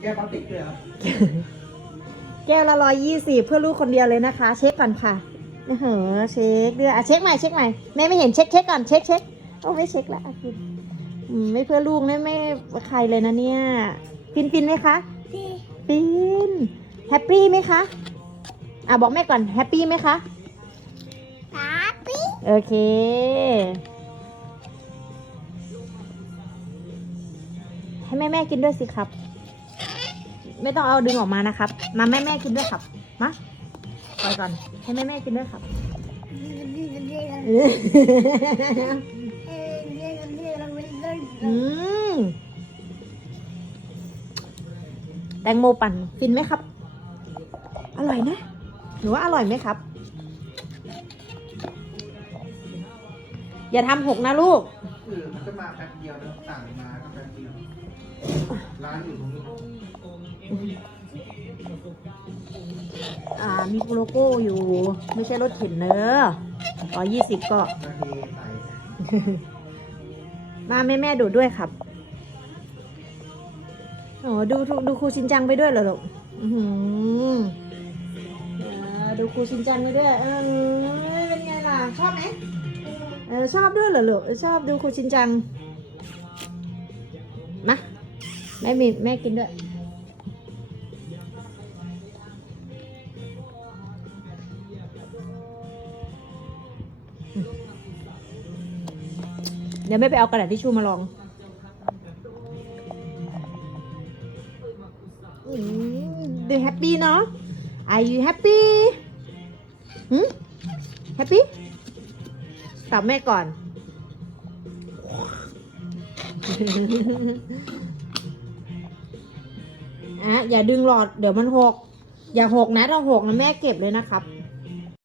แก้วพลาสติกด้วยเหรอแก้วละร้อยยี่สิบเพื่อลูกคนเดียวเลยนะคะ เช็คก่อนค่ะเออเช็คด้วยอะเช็คใหม่เช็คใหม่แม่ไม่เห็นเช็คเช็คก่อนเช็คเช็คโอ้ไม่เช็คละอะฟินอืมไม่เพื่อลูกนะไม่ใครเลยนะเนี่ยฟินฟินไหมคะพี่ฟินแฮปปี้ไหมคะอะบอกแม่ก่อนแฮปปี้ไหมคะตาปี้โอเคให้แม่แม่กินด้วยสิครับ ไม่ต้องเอาดึงออกมานะครับ มาแม่แม่กินด้วยครับ มาปล่อยก่อน ให้แม่แม่กินด้วยครับอืมแตงโมปั่นฟินไหมครับ อร่อยนะหรือว่าอร่อยไหมครับ อย่าทำหกนะลูกเออมันก็มาแป๊บเดียวแล้วสั่งมาก็แป๊บเดียวร้านอยู่ตรงนี้ อ่ามีโลโก้อยู่ ไม่ใช่รถเข็นเนอะร้อยยี่สิบก็มาเทใส่มาแม่แม่ดูด้วยครับโอ้ดูดูดูครูชินจังไปด้วยเหรอลูกอื้อหืออ่าดูครูชินจังไปด้วยเออเป็นไงล่ะ ชอบไหมเออชอบด้วยเหรอลูกเออชอบดูครูชินจังมาแม่มีแม่กินด้วย เดี๋ยวแม่ไปเอากระดาษทิชชู่มาลองดูแฮปปี้เนาะ Are you happy หืม happy ตอบแม่ก่อน อะ อย่าดึงหลอด เดี๋ยวมันหก อย่าหกนะ ถ้าหกนะแม่เก็บเลยนะครับ